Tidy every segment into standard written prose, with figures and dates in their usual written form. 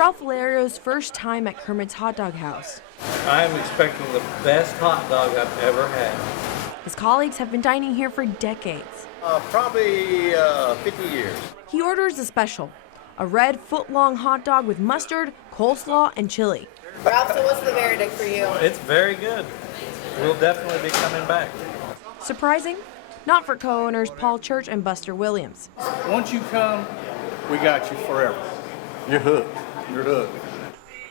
Ralph Valerio's first time at Kermit's hot dog house. I am expecting the best hot dog I've ever had. His colleagues have been dining here for decades. Probably 50 years. He orders a special, a red foot-long hot dog with mustard, coleslaw, and chili. Ralph, so what's the verdict for you? It's very good. We'll definitely be coming back. Surprising? Not for co-owners Paul Church and Buster Williams. Once you come, we got you forever. You're hooked. You're hooked.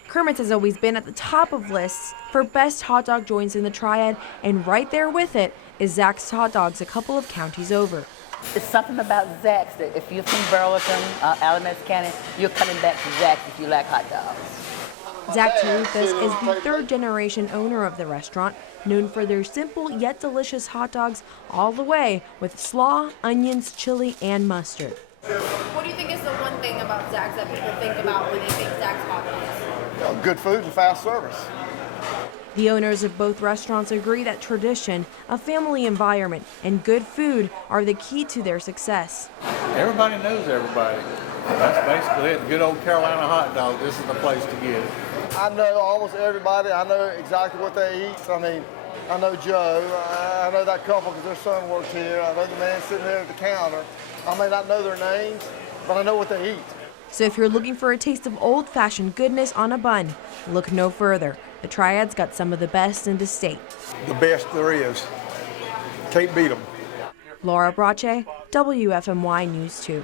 Kermit's has always been at the top of lists for best hot dog joints in the Triad, and right there with it is Zack's Hot Dogs a couple of counties over. It's something about Zack's that if you're from Burlington, Alamance County, you're coming back to Zack's if you like hot dogs. Zack is the third-generation owner of the restaurant, known for their simple yet delicious hot dogs all the way with slaw, onions, chili, and mustard. What do you think is the one thing about Zack's that people think about when they think Zack's hot dogs? Good food and fast service. The owners of both restaurants agree that tradition, a family environment, and good food are the key to their success. Everybody knows everybody. That's basically it. Good old Carolina hot dog. This is the place to get it. I know almost everybody. I know exactly what they eat. I mean, I know Joe. I know that couple because their son works here. I know the man sitting there at the counter. I may not know their names, but I know what they eat. So if you're looking for a taste of old-fashioned goodness on a bun, look no further. The Triad's got some of the best in the state. The best there is. Can't beat them. Laura Brache, WFMY News 2.